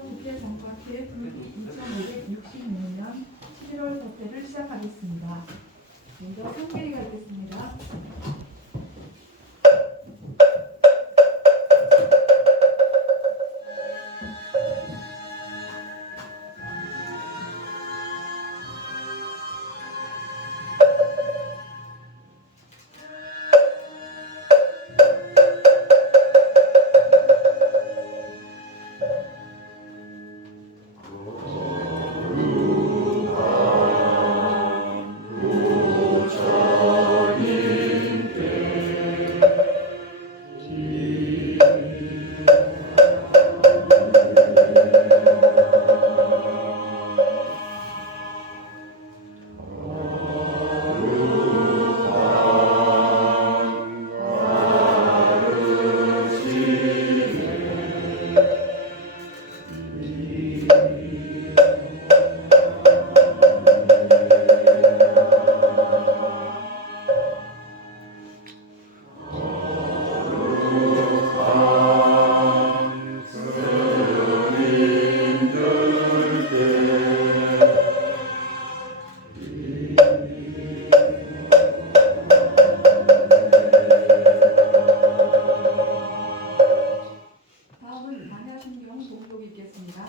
국회 정권회 불기 2566년 11월 법회를 시작하겠습니다. 먼저 상계회가 있겠습니다. 다음은 반야신경 봉독이 있겠습니다.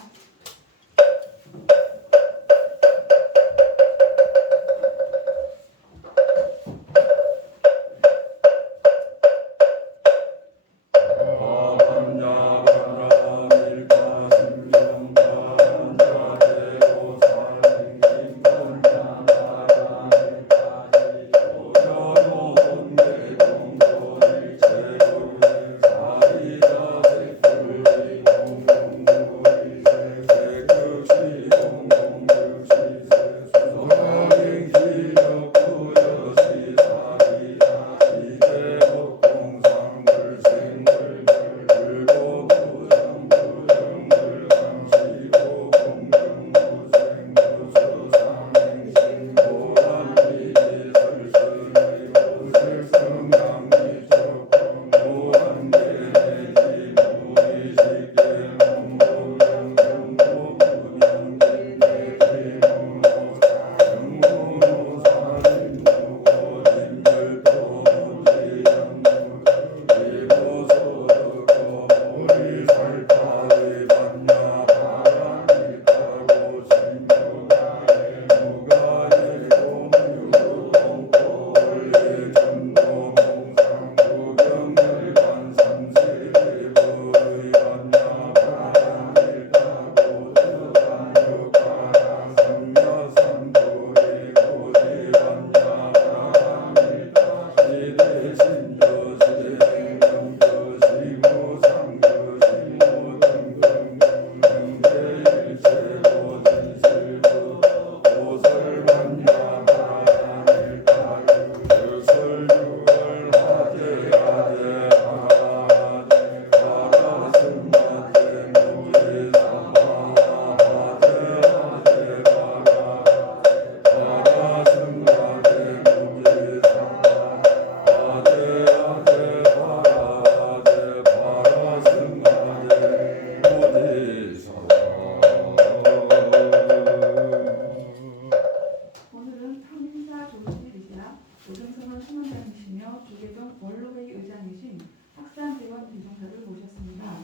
오늘은 탐사 조실이시라 오등성원 수문장이시며 조계종 원로회의 의장이신 학산대원 대종사를 모셨습니다.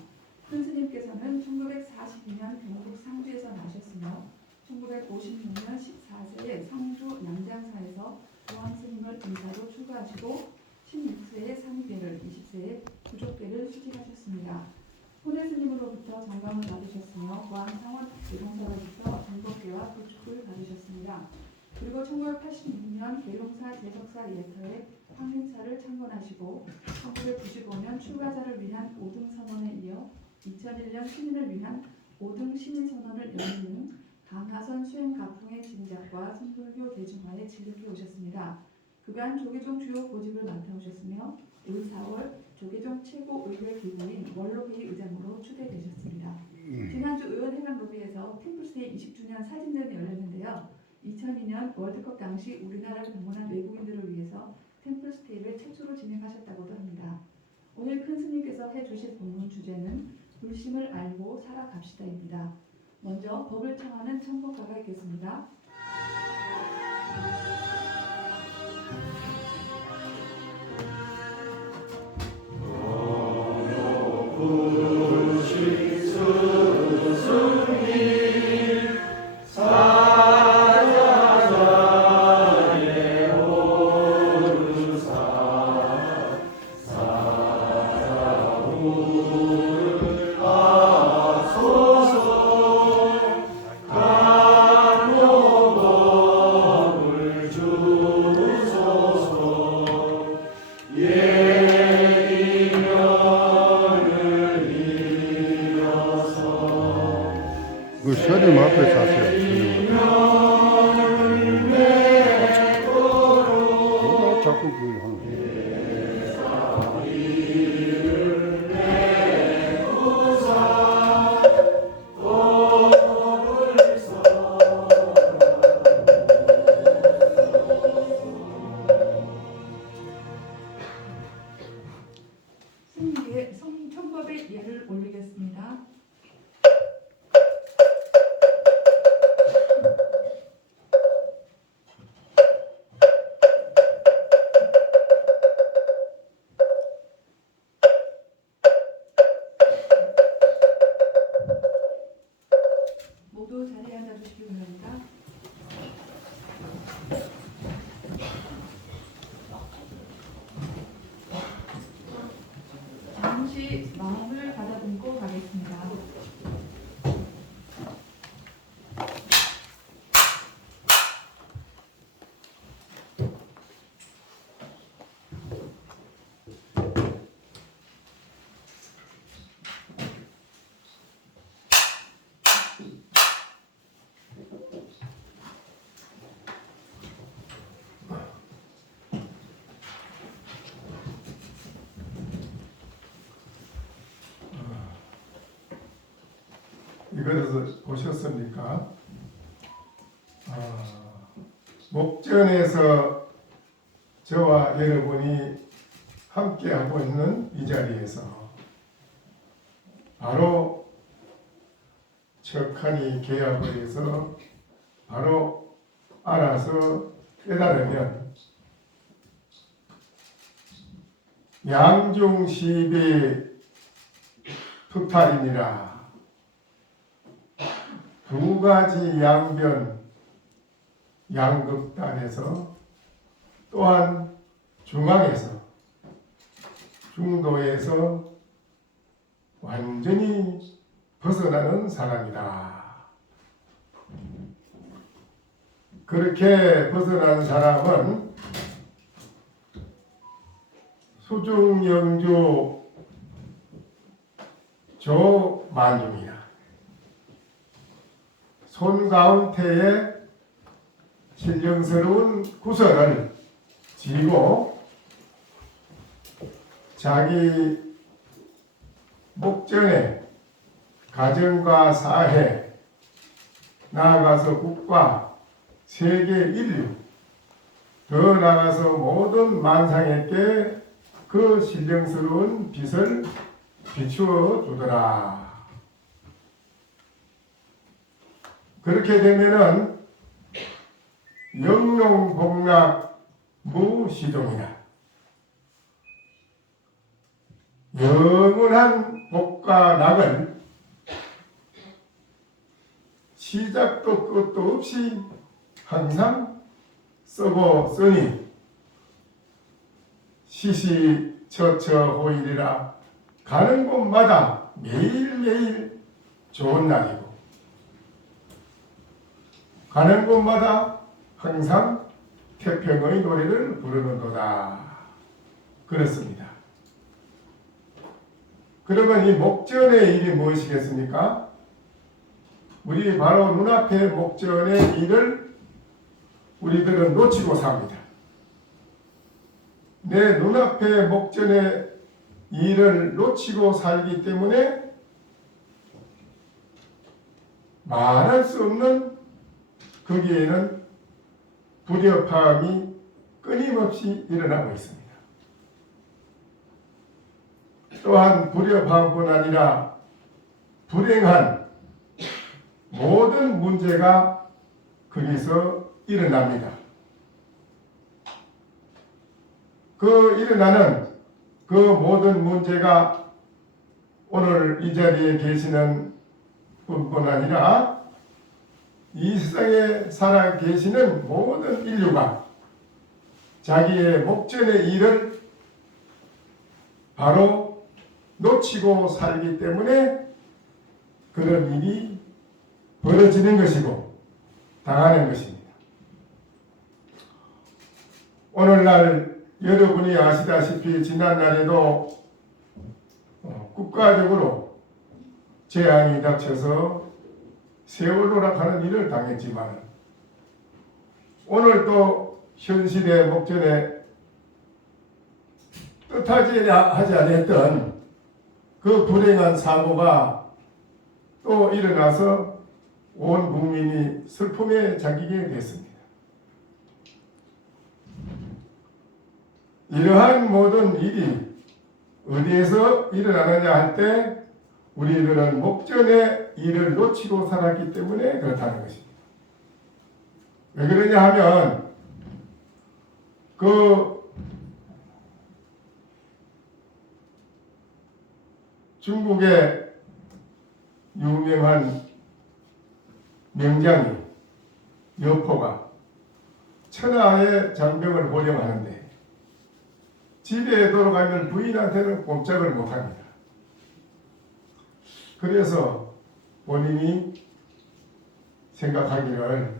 큰 스님께서는 1942년 경북 상주에서 나셨으며 1956년 14세에 상주 양장사에서 보암스님을 인사로 출가하시고 16세에 상의배를, 20세에 부족배를 수직하셨습니다. 혼외스님으로부터 정감을 받으셨으며 보암상원 대종사로부터 정법계와 도축을 받으셨습니다. 그리고 1986년 계룡사 제석사 예터에 황행사를 창건하시고 1995년 출가자를 위한 5등 선언에 이어 2001년 신인을 위한 5등 신인선언을 여는 등 강하선 수행가풍의 진작과 선불교 대중화에 진력해 오셨습니다. 그간 조계종 주요 고직을 맡아오셨으며 올 4월 조계종 최고의회 기구인 원로회의 의장으로 추대되셨습니다. 지난주 의원회관로비에서 템플스테이 20주년 사진전이 열렸는데요. 2002년 월드컵 당시 우리나라를 방문한 외국인들을 위해서 템플스테이를 최초로 진행하셨다고도 합니다. 오늘 큰 스님께서 해주실 본문 주제는 불심을 알고 살아갑시다입니다. 먼저 법을 청하는 청법가가 있겠습니다. 그 스님 앞에 사세요. 스님 앞에. 누가 자꾸 그걸 하는 거야? 스님께 청법의 예를 올리겠습니다. 모두 자리에 앉아주시기 바랍니다. 잠시 마음을 가다듬고 가겠습니다. 이것을 보셨습니까? 목전에서 저와 여러분이 함께하고 있는 이 자리에서 바로 척하니 개합을 바로 알아서 깨달으면 양중시비 투탈이니라. 두 가지 양변, 양극단에서 또한 중앙에서, 중도에서 완전히 벗어나는 사람이다. 그렇게 벗어난 사람은 수중영주 조만중이다. 손가운데에 신령스러운 구설을 지고 자기 목전에 가정과 사회, 나아가서 국가, 세계 인류, 더 나아가서 모든 만상에게 그 신령스러운 빛을 비추어 주더라. 그렇게 되면은 영롱복락 무시동이다. 영원한 복과 낙을 시작도 끝도 없이 항상 써고 쓰니 시시처처호일이라. 가는 곳마다 매일매일 좋은 날이고 가는 곳마다 항상 태평의 노래를 부르는도다. 그렇습니다. 그러면 이 목전의 일이 무엇이겠습니까? 우리 바로 눈앞의 목전의 일을 우리들은 놓치고 삽니다. 내 눈앞의 목전의 일을 놓치고 살기 때문에 말할 수 없는 거기에는 불협화음이 끊임없이 일어나고 있습니다. 또한 불협화음뿐 아니라 불행한 모든 문제가 거기서 일어납니다. 그 일어나는 그 모든 문제가 오늘 이 자리에 계시는 뿐 아니라 이 세상에 살아 계시는 모든 인류가 자기의 목전의 일을 바로 놓치고 살기 때문에 그런 일이 벌어지는 것이고 당하는 것입니다. 오늘날 여러분이 아시다시피 지난날에도 국가적으로 재앙이 닥쳐서 세월호라 하는 일을 당했지만 오늘 또 현실의 목전에 뜻하지 않았던 그 불행한 사고가 또 일어나서 온 국민이 슬픔에 잠기게 됐습니다. 이러한 모든 일이 어디에서 일어나느냐 할 때 우리들은 목전의 일을 놓치고 살았기 때문에 그렇다는 것입니다. 왜 그러냐 하면 그 중국의 유명한 명장이 여포가 천하의 장병을 호령하는데 집에 돌아가면 부인한테는 꼼짝을 못합니다. 그래서 본인이 생각하기를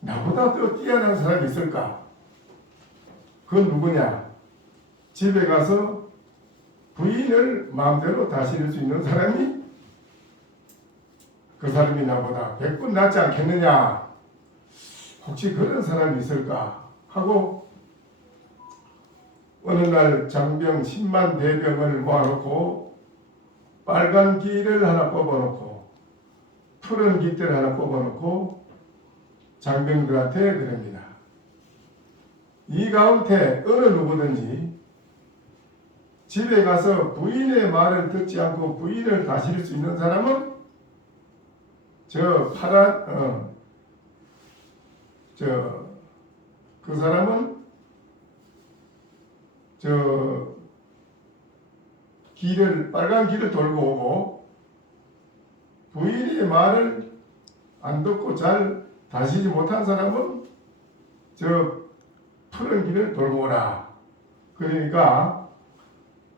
나보다 더 뛰어난 사람이 있을까? 그건 누구냐? 집에 가서 부인을 마음대로 다스릴 수 있는 사람이 그 사람이 나보다 100분 낫지 않겠느냐? 혹시 그런 사람이 있을까? 하고 어느 날 장병 10만 대병을 모아놓고 빨간 기를 하나 뽑아놓고 푸른 깃대를 하나 뽑아놓고 장병들한테 그럽니다. 이 가운데 어느 누구든지 집에 가서 부인의 말을 듣지 않고 부인을 다스릴 수 있는 사람은 그 사람은 빨간 길을 돌고 오고 부인의 말을 안 듣고 잘 다스리지 못한 사람은 푸른 길을 돌고 오라. 그러니까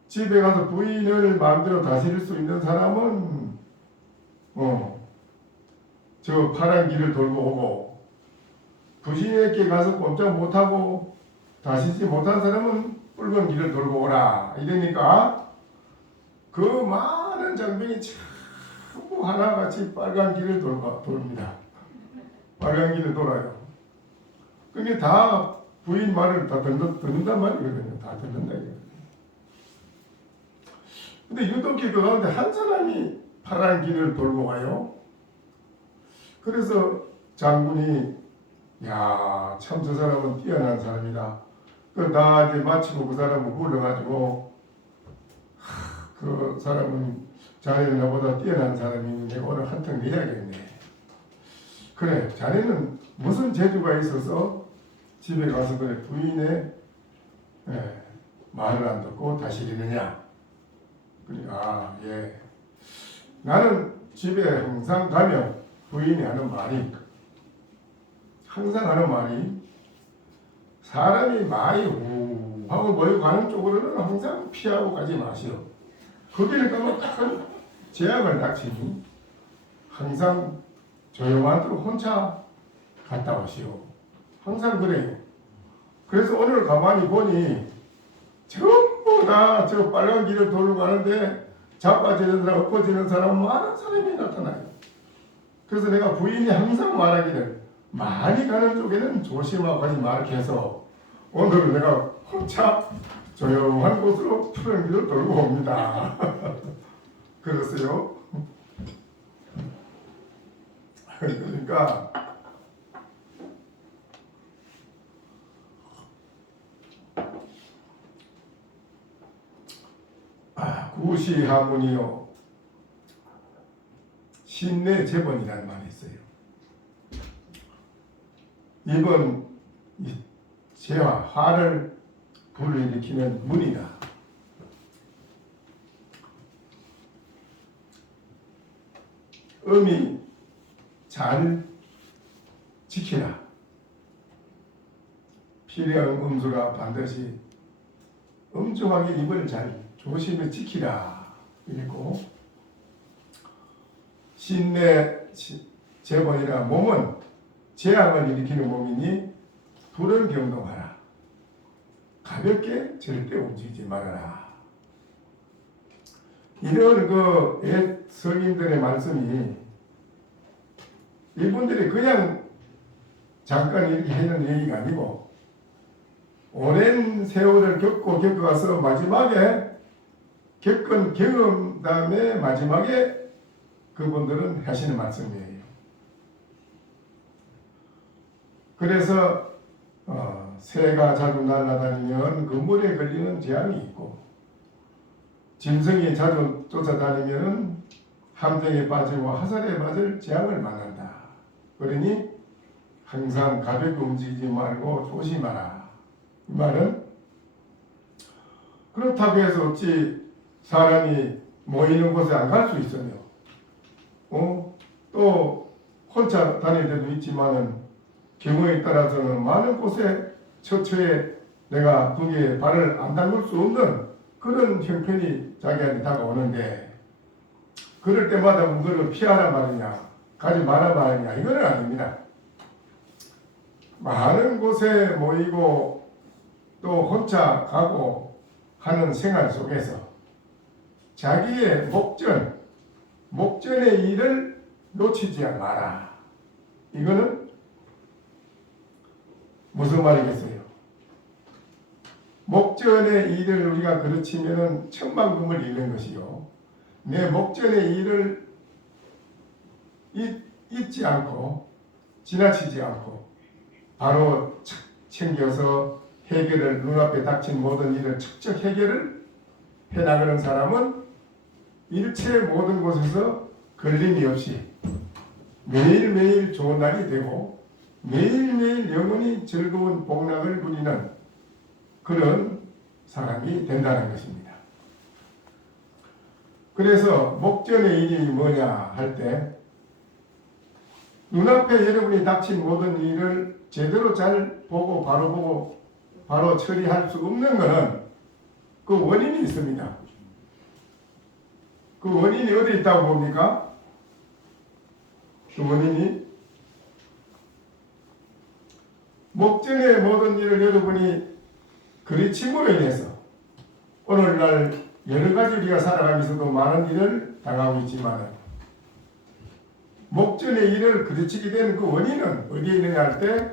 집에 가서 부인을 마음대로 다스릴 수 있는 사람은 파란 길을 돌고 오고 부인에게 가서 꼼짝 못하고 다스리지 못한 사람은 붉은 길을 돌고 오라. 이러니까 그 많은 장병이 전부 하나같이 빨간 길을 돕니다. 빨간 길을 돌아요. 그게 다 부인 말을 다 듣는단 말이거든요. 다 듣는다 이거든요. 근데 유독히 그 가운데 한 사람이 파란 길을 돌고 가요. 그래서 장군이 야, 참 저 사람은 뛰어난 사람이다. 그 나한테 마치고 그 사람을 불러가지고 그 사람은 자네는 나보다 뛰어난 사람이니 내가 오늘 한턱 내야겠네. 그래, 자네는 무슨 재주가 있어서 집에 가서 그래 부인의 말을 안 듣고 다스리느냐. 그래, 예. 나는 집에 항상 가면 부인이 하는 말이 사람이 많이 우 하고 모여가는 쪽으로는 항상 피하고 가지 마시오. 거기를 가면 큰 재앙을 닥치니 항상 조용한 데로 혼자 갔다 오시오. 항상 그래요. 그래서 오늘 가만히 보니 전부 다 저 빨간 길을 돌고 가는데 자빠지는 사람, 엎어지는 사람 많은 사람이 나타나요. 그래서 내가 부인이 항상 말하기를 많이 가는 쪽에는 조심하고 가지 말게 해서 오늘 내가 혼자 조용한 곳으로 푸른 길을 돌고 옵니다. 그러세요? 그러니까 구시하문이요 신내 재본이라는 말이 있어요. 이번 이 재화, 화를 불러일으키는 문이다. 음이 잘 지키라. 필요한 음수가 반드시 엄중하게 입을 잘 조심히 지키라. 그리고 신내 재본이라 몸은 재앙을 일으키는 몸이니 불은 경동하라. 가볍게 절대 움직이지 말아라. 이런 옛 성인들의 말씀이 이분들이 그냥 잠깐 이렇게 하는 얘기가 아니고 오랜 세월을 겪어가서 마지막에 겪은 경험 다음에 마지막에 그분들은 하시는 말씀이에요. 그래서 새가 자주 날아다니면 그물에 걸리는 재앙이 있고 짐승이 자주 쫓아다니면 함정에 빠지고 화살에 맞을 재앙을 만난다. 그러니 항상 가볍게 움직이지 말고 조심하라. 이 말은 그렇다고 해서 어찌 사람이 모이는 곳에 안 갈 수 있으며 또 혼자 다닐 때도 있지만은 경우에 따라서는 많은 곳에 처처에 내가 거기에 발을 안 담글 수 없는 그런 형편이 자기한테 다가오는데 그럴 때마다 그걸 피하라 말이냐 가지 마라 말이냐 이거는 아닙니다. 많은 곳에 모이고 또 혼자 가고 하는 생활 속에서 자기의 목전의 일을 놓치지 마라. 이거는 무슨 말이겠어요? 목전의 일을 우리가 그르치면은 천만금을 잃는 것이요. 내 목전의 일을 잊지 않고 지나치지 않고 바로 챙겨서 해결을 눈앞에 닥친 모든 일을 척척 해결을 해나가는 사람은 일체 모든 곳에서 걸림이 없이 매일매일 좋은 날이 되고 매일매일 영원히 즐거운 복락을 누리는 그런 사람이 된다는 것입니다. 그래서 목전의 일이 뭐냐 할 때 눈앞에 여러분이 닥친 모든 일을 제대로 잘 보고 바로 처리할 수 없는 것은 그 원인이 있습니다. 그 원인이 어디 있다고 봅니까? 그 원인이 목전의 모든 일을 여러분이 그르침으로 인해서 오늘날 여러 가지 우리가 살아가면서도 많은 일을 당하고 있지만 목전의 일을 그르치게 되는 그 원인은 어디에 있느냐 할 때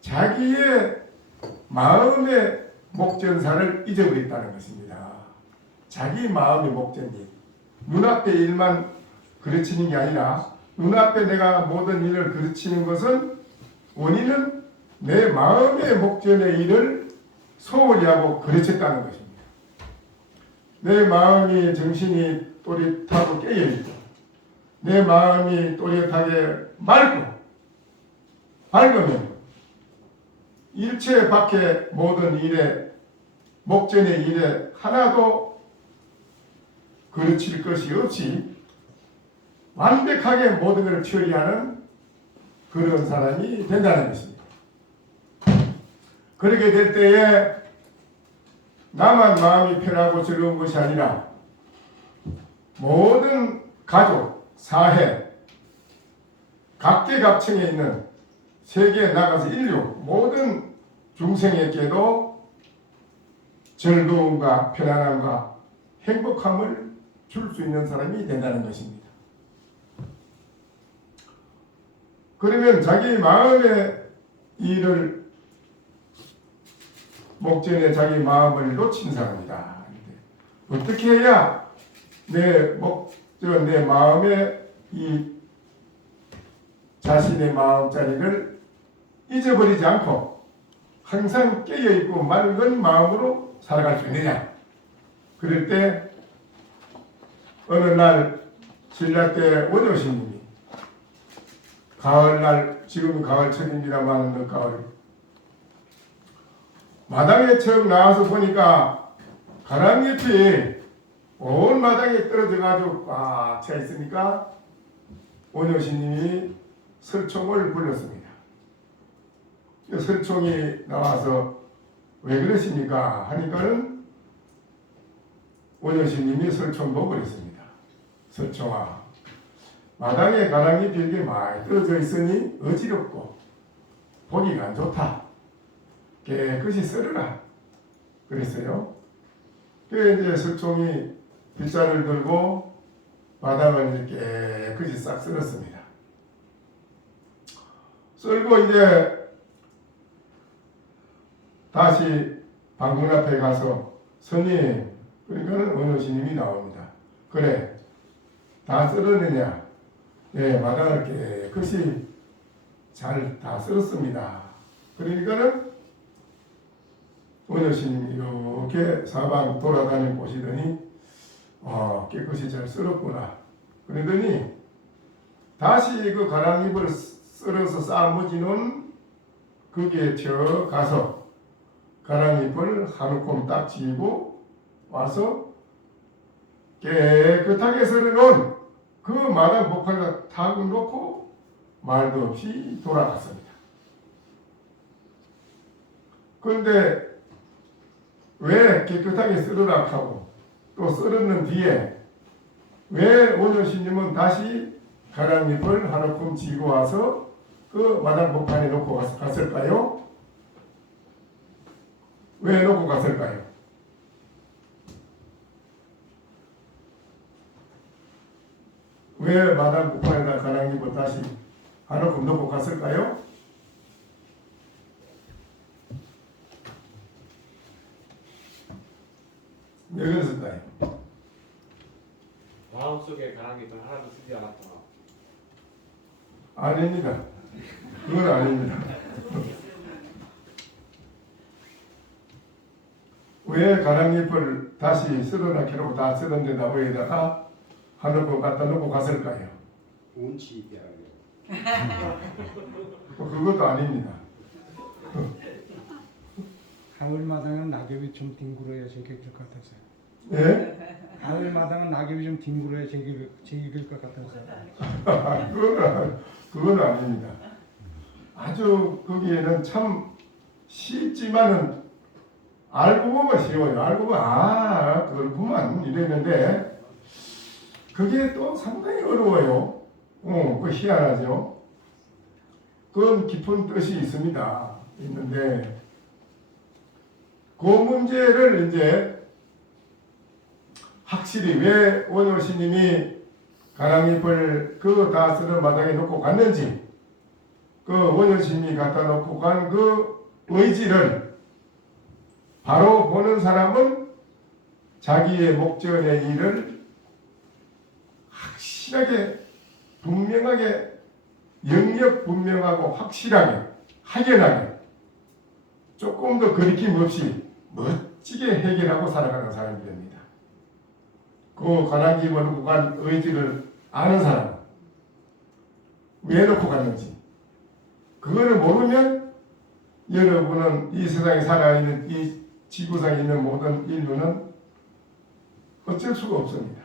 자기의 마음의 목전사를 잊어버렸다는 것입니다. 자기 마음의 목전이 눈앞의 일만 그르치는 게 아니라 눈앞에 내가 모든 일을 그르치는 것은 원인은 내 마음의 목전의 일을 소홀히 하고 그르쳤다는 것입니다. 내 마음이 정신이 또렷하고 깨어있고 내 마음이 또렷하게 밝으면 일체 밖의 모든 일에 목전의 일에 하나도 그르칠 것이 없이 완벽하게 모든 것을 처리하는 그런 사람이 된다는 것입니다. 그렇게 될 때에 나만 마음이 편하고 즐거운 것이 아니라 모든 가족, 사회, 각계각층에 있는 세계에 나가서 인류 모든 중생에게도 즐거움과 편안함과 행복함을 줄 수 있는 사람이 된다는 것입니다. 그러면 자기 마음의 일을 목전에 자기 마음을 놓친 사람이다. 어떻게 해야 내 마음의 이 자신의 마음자리를 잊어버리지 않고 항상 깨어있고 맑은 마음으로 살아갈 수 있느냐. 그럴 때 어느 날 신라 때 원효신님이 가을날, 지금 가을철입니다만 늦가을 마당에 처음 나와서 보니까 가랑잎이 온 마당에 떨어져 가지고 꽉 차 있으니까 원효신님이 설총을 불렀습니다. 설총이 나와서 왜 그러십니까 하니까는 원효신님이 설총도 그랬습니다. 설총아, 마당에 가랑잎이 이렇게 많이 떨어져 있으니 어지럽고 보기가 안 좋다. 깨끗이 썰어라. 그랬어요. 그래서 이제 설총이 빗자를 들고 마당을 이렇게 깨끗이 싹 썰었습니다. 썰고 이제 다시 방문 앞에 가서 스님, 그러니까는 원효신님이 나옵니다. 그래, 다 썰었느냐? 네, 마당을 깨끗이 잘 다 썰었습니다. 그러니까는 원효신님이 이렇게 사방 돌아다니고 보시더니 깨끗이 잘 썰었구나. 그러더니 다시 그 가랑잎을 썰어서 싸머지는 거기에 저 가서 가랑잎을 한 움큼 딱 쥐고 와서 깨끗하게 썰어놓은 그 마당 복판에다 탁 놓고 말도 없이 돌아갔습니다. 그런데 왜 깨끗하게 썰으라 하고 또 썰었는 뒤에 왜 원효신님은 다시 가랑잎을 한 움큼 쥐고 와서 그 마당 복판에 놓고 갔을까요? 왜 놓고 갔을까요? 왜 마당 복판에다 가랑잎을 다시 한 움큼 놓고 갔을까요? 왜 그랬을까요? 마음속에 가랑잎을 하나도 쓰지 않았다. 아닙니다. 그건 아닙니다. 왜 가랑잎을 다시 썰어놓기로 다 썰은 데다 위에다가 한 움큼 갖다 놓고 갔을까요? 운치 있게 하려고. 그것도 아닙니다. 가을마당은 낙엽이 좀 뒹굴어야 제길 것 같아서요. 예? 가을마당은 낙엽이 좀 뒹굴어야 제길 것 같아서. 그건 아닙니다. 아주 거기에는 참 쉽지만은 알고 보면 쉬워요. 알고 보면 그렇구만 이랬는데 그게 또 상당히 어려워요. 그 희한하죠. 그건 깊은 뜻이 있습니다. 있는데 그 문제를 이제 확실히 왜 원효신님이 가랑잎을 그 다 쓰는 마당에 놓고 갔는지 그 원효신님이 갖다 놓고 간 그 의지를 바로 보는 사람은 자기의 목전의 일을 확실하게 분명하게 영역 분명하고 확실하게 확연하게 조금 더 거리낌 없이 멋지게 해결하고 살아가는 사람이 됩니다. 그 가랑잎을 놓고 간 의지를 아는 사람 왜 놓고 갔는지 그거를 모르면 여러분은 이 세상에 살아있는 이 지구상에 있는 모든 인류는 어쩔 수가 없습니다.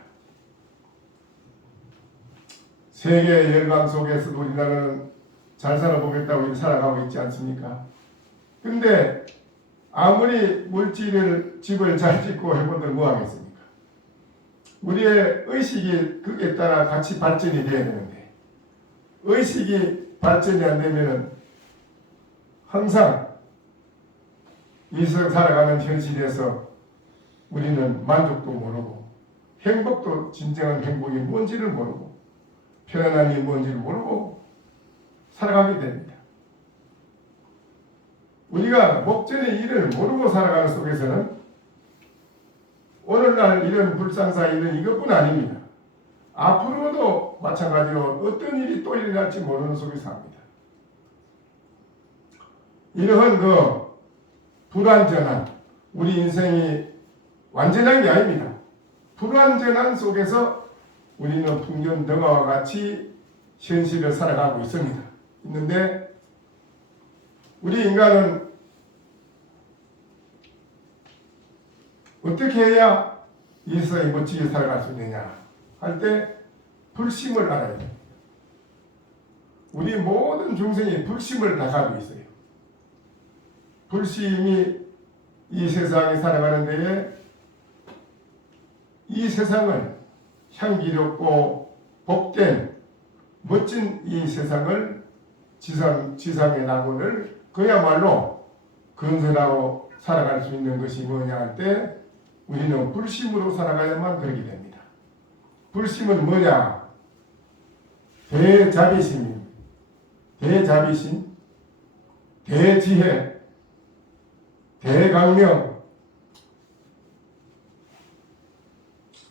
세계 열강 속에서도 우리나라는 잘 살아보겠다고 살아가고 있지 않습니까? 근데 아무리 집을 잘 짓고 해본들 뭐하겠습니까? 우리의 의식이 그에 따라 같이 발전이 돼야 되는데 의식이 발전이 안 되면은 항상 이 세상 살아가는 현실에서 우리는 만족도 모르고 행복도 진정한 행복이 뭔지를 모르고 편안함이 뭔지를 모르고 살아가게 됩니다. 우리가 목전의 일을 모르고 살아가는 속에서는 오늘날 이런 불상사 일은 이것뿐 아닙니다. 앞으로도 마찬가지로 어떤 일이 또 일어날지 모르는 속에서 합니다. 이러한 그 불완전한 우리 인생이 완전한 게 아닙니다. 불완전한 속에서 우리는 풍년등화와 같이 현실을 살아가고 있는데 우리 인간은 어떻게 해야 이 세상에 멋지게 살아갈 수 있느냐 할 때 불심을 알아야 돼요. 우리 모든 중생이 불심을 다 가지고 있어요. 불심이 이 세상에 살아가는 데에 이 세상을 향기롭고 복된 멋진 이 세상을 지상의 낙원을 그야말로 건설하고 살아갈 수 있는 것이 뭐냐 할 때 우리는 불심으로 살아가야만 그렇게 됩니다. 불심은 뭐냐? 대자비심입니다. 대자비심, 대지혜, 대강명,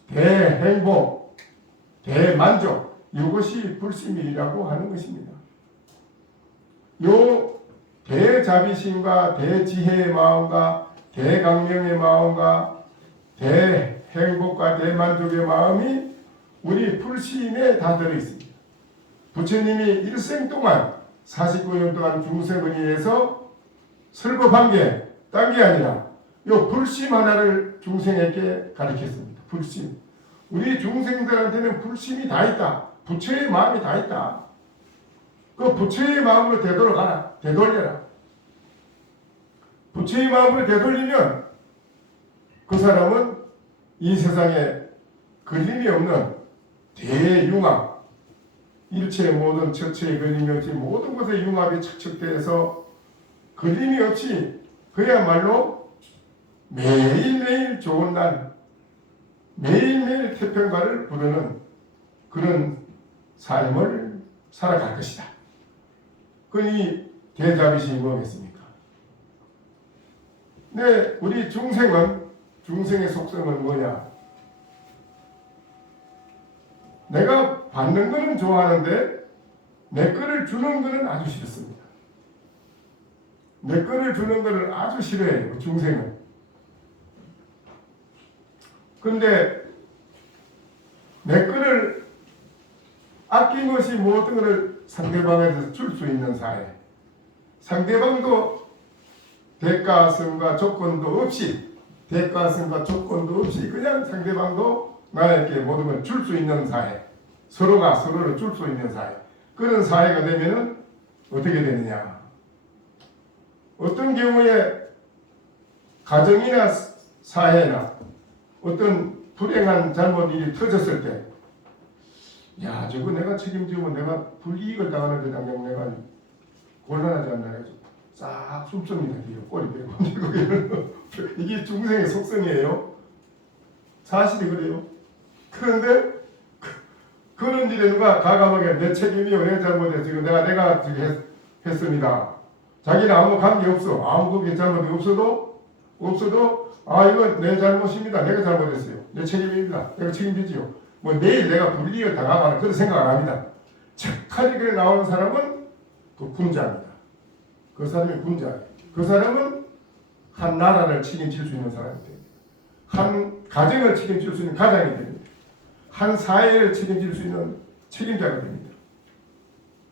대행복, 대만족, 이것이 불심이라고 하는 것입니다. 요 대자비심과 대지혜의 마음과 대강명의 마음과 대행복과 대만족의 마음이 우리 불심에 다 들어있습니다. 부처님이 일생 동안 49년 동안 중생을 위해서 설법한 게 딴 게 아니라 요 불심 하나를 중생에게 가르쳤습니다. 불심. 우리 중생들한테는 불심이 다 있다. 부처의 마음이 다 있다. 그 부처의 마음으로 되돌아가라. 되돌려라. 부처의 마음으로 되돌리면 그 사람은 이 세상에 걸림이 없는 대융합, 일체의 모든 처처에 걸림이 없이 모든 것에 융합이 척척대서 걸림이 없이 그야말로 매일매일 좋은 날, 매일매일 태평가를 부르는 그런 삶을 살아갈 것이다. 그니 대자비심이 뭐겠습니까? 네, 우리 중생의 속성은 뭐냐? 내가 받는 거는 좋아하는데 내 거를 주는 거는 아주 싫습니다. 내 거를 주는 거를 아주 싫어해요. 중생은. 그런데 내 거를 아낌없이 모든 것을 상대방에게 줄 수 있는 사회. 상대방도 대가성과 조건도 없이 그냥 상대방도 나에게 모든 걸 줄 수 있는 사회. 서로가 서로를 줄 수 있는 사회. 그런 사회가 되면은 어떻게 되느냐? 어떤 경우에 가정이나 사회나 어떤 불행한 잘못 일이 터졌을 때, 야, 저거 내가 책임지면 내가 불이익을 당하는데 당장 내가 곤란하지 않나 해서 싹 숨습니다. 뒤로 꼬리 빼고. 이게 중생의 속성이에요. 사실이 그래요. 그런데 그런 일에 누가 가감하게 내 책임이요, 내 잘못이요, 지금 내가 지금 했습니다. 자기는 아무 관계 없어. 아무 그게 잘못이 없어도 이건 내 잘못입니다. 내가 잘못했어요. 내 책임입니다. 내가 책임지지요. 뭐 내일 내가 불이익을 당하거나 그런 생각 안 합니다. 착하게 그래 나오는 사람은 그 군자입니다. 그 사람이 군자예요. 그 사람은 한 나라를 책임질 수 있는 사람이 됩니다. 한 가정을 책임질 수 있는 가장이 됩니다. 한 사회를 책임질 수 있는 책임자가 됩니다.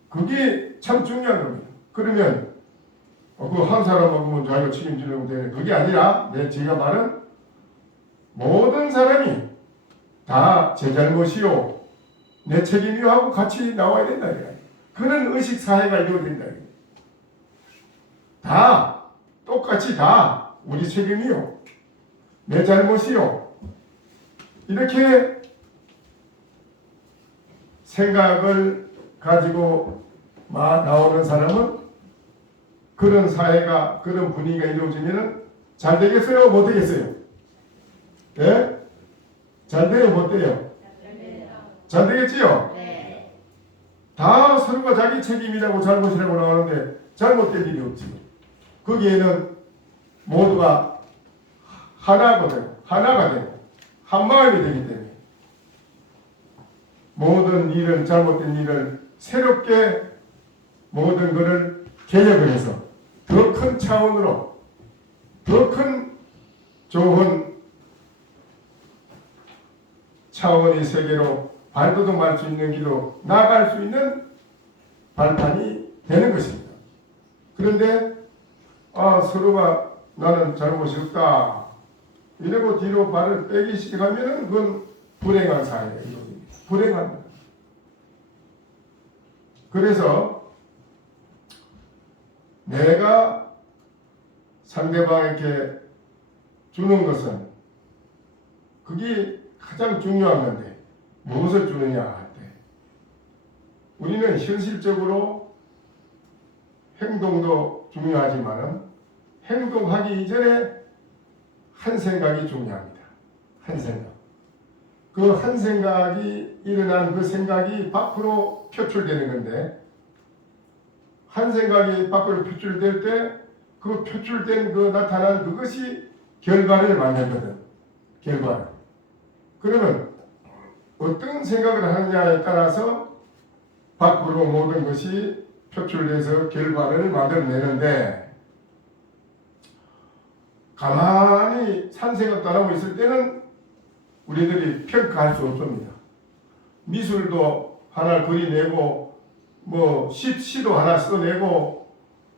그게 참 중요한 겁니다. 그러면 그 한 사람하고는 자기가 책임지려고 되는 그게 아니라 제가 말은 모든 사람이 다 제 잘못이요, 내 책임이요 하고 같이 나와야 된다. 그런 의식 사회가 이루어진다. 다 똑같이 다 우리 책임이요, 내 잘못이요, 이렇게 생각을 가지고 나오는 사람은 그런 사회가, 그런 분위기가 이루어지면 잘 되겠어요? 못 되겠어요? 예? 잘 돼요? 못 돼요? 잘 되겠지요? 네. 다 서로가 자기 책임이라고 잘못이라고 나오는데 잘못된 일이 없지. 거기에는 모두가 하나가 되고 한 마음이 되기 때문에 모든 일을, 잘못된 일을 새롭게 모든 것을 개혁을 해서 더 큰 차원으로, 더 큰 좋은 차원의 세계로 발돋움할 수 있는 길로 나아갈 수 있는 발판이 되는 것입니다. 그런데 서로가 나는 잘못이 없다 이러고 뒤로 발을 빼기 시작하면 그건 불행한 사회예요. 불행합니다. 그래서 내가 상대방에게 주는 것은 그게 가장 중요한 건데 무엇을 주느냐 할 때 우리는 현실적으로 행동도 중요하지만 행동하기 이전에 한 생각이 중요합니다. 한 생각. 그 한 생각이 일어난 그 생각이 밖으로 표출되는 건데 한 생각이 밖으로 표출될 때 그 표출된 그 나타난 그것이 결과를 만들거든. 결과를. 그러면 어떤 생각을 하느냐에 따라서 밖으로 모든 것이 표출돼서 결과를 만들어내는데 가만히 산생각도 안 하고 있을 때는 우리들이 평가할 수 없습니다. 미술도 하나 그리내고 뭐 시도 하나 써내고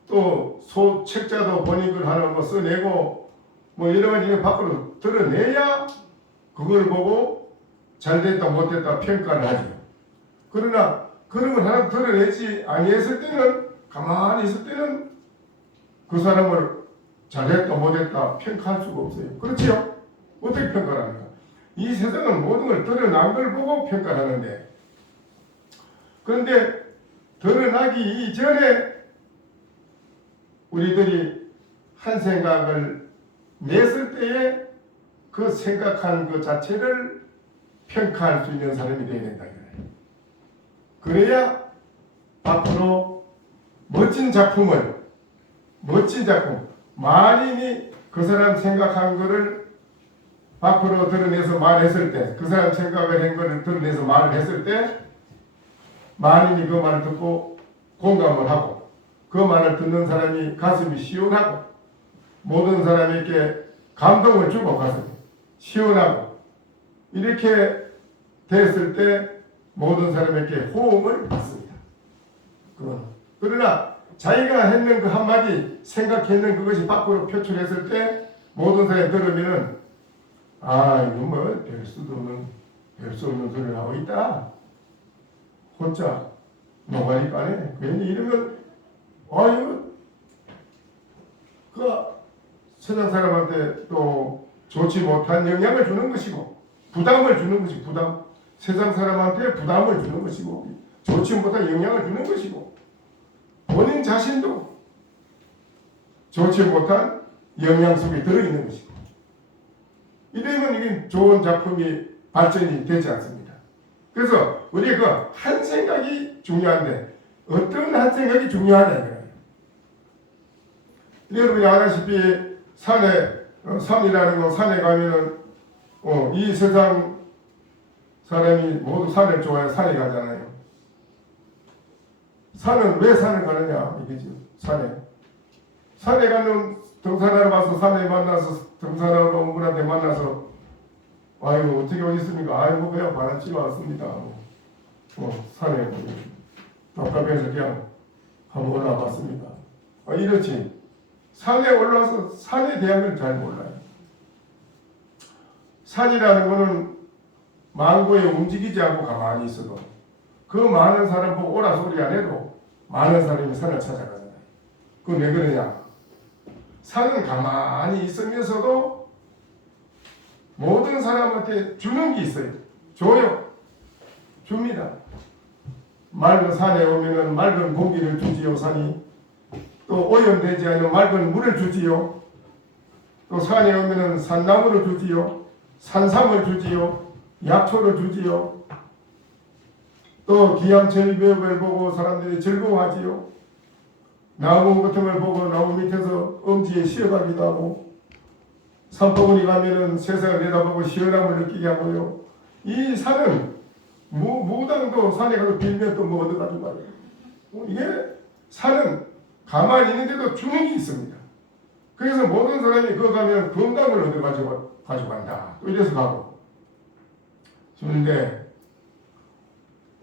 또 책자도 번역을 하나 뭐 써내고 뭐 여러 가지 밖으로 드러내야 그걸 보고 잘됐다 못됐다 평가를 하죠. 그러나 그런 걸 하나 드러내지 아니했을 때는 가만히 있을 때는 그 사람을 잘했다 못했다 평가할 수가 없어요. 그렇지요? 어떻게 평가를 합니까? 이 세상은 모든 걸 드러난 걸 보고 평가를 하는데 그런데 드러나기 이전에 우리들이 한 생각을 냈을 때에 그 생각한 그 자체를 평가할 수 있는 사람이 되어야 된다. 그래야 앞으로 멋진 작품 만인이 그 사람 생각한 거를 밖으로 드러내서 말했을 때, 그 사람 생각을 한 거를 드러내서 말을 했을 때 만인이 그 말을 듣고 공감을 하고 그 말을 듣는 사람이 가슴이 시원하고 모든 사람에게 감동을 주고 가슴이 시원하고 이렇게 됐을 때 모든 사람에게 호응을 받습니다. 그러나 자기가 했는 그 한마디 생각했는 그것이 밖으로 표출했을 때 모든 사람이 들으면은 이거 뭐 별 수 없는 소리를 하고 있다. 혼자 노가리 까네. 괜히 이러면 이거 그 세상 사람한테 또 좋지 못한 영향을 주는 것이고 부담을 주는 것이 부담. 세상 사람한테 부담을 주는 것이고 좋지 못한 영향을 주는 것이고 본인 자신도 좋지 못한 영향 속에 들어있는 것이고 이러면 이게 좋은 작품이 발전이 되지 않습니다. 그래서 우리가 그 한 생각이 중요한데 어떤 한 생각이 중요하냐 여러분이 아다시피 산이라는 거 산에 가면은 이 세상 사람이 모두 산을 좋아해 산에 가잖아요. 산은 왜 산을 가느냐 이거죠. 산에 가는 등산하러 가서 산에 만나서 등산하러 온 분한테 만나서 아이고 어떻게 오셨습니까? 아이고 그냥 바람치러 왔습니다. 산에 답답해서 그냥 한번 올라봤습니다. 이렇지. 산에 올라서 산에 대한 걸 잘 몰라요. 산이라는 거는 망고에 움직이지 않고 가만히 있어도 그 많은 사람 보고 오라 소리 안 해도 많은 사람이 산을 찾아가잖아요. 그건 왜 그러냐? 산은 가만히 있으면서도 모든 사람한테 주는 게 있어요. 줘요. 줍니다. 맑은 산에 오면은 맑은 공기를 주지요, 산이. 또 오염되지 않은 맑은 물을 주지요. 또 산에 오면은 산나무를 주지요. 산삼을 주지요. 약초를 주지요. 또 기암천리벽을 보고 사람들이 즐거워하지요. 나무 같은 걸 보고 나무 밑에서 엄지에 쉬어가기도 하고 산봉우리 가면은 세상을 내다보고 시원함을 느끼게 하고요. 이 산은 무당도 산에 가서 빌면 또 뭐 얻어가지고 가요. 이게 산은 가만히 있는데도 주는 게 있습니다. 그래서 모든 사람이 그거 가면 건강을 얻어가지고 간다. 또 이래서 가고. 주는데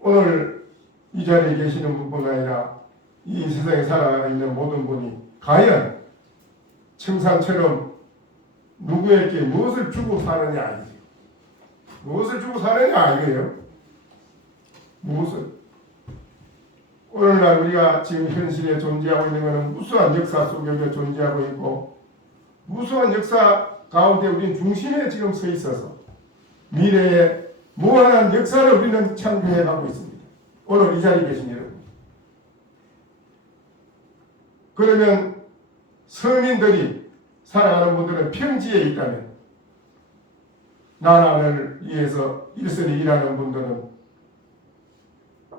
오늘 이 자리에 계시는 분뿐 아니라 이 세상에 살아가고 있는 모든 분이 과연 청산처럼 누구에게 무엇을 주고 사느냐 아니지. 무엇을 주고 사느냐 이거예요. 무엇을. 오늘날 우리가 지금 현실에 존재하고 있는 것은 무수한 역사 속에 존재하고 있고 무수한 역사 가운데 우리는 중심에 지금 서 있어서 미래에 무한한 역사를 우리는 창조해 가고 있습니다. 오늘 이 자리에 계신 여러분. 그러면 서민들이 살아가는 분들은 평지에 있다면 나라를 위해서 일선에 일하는 분들은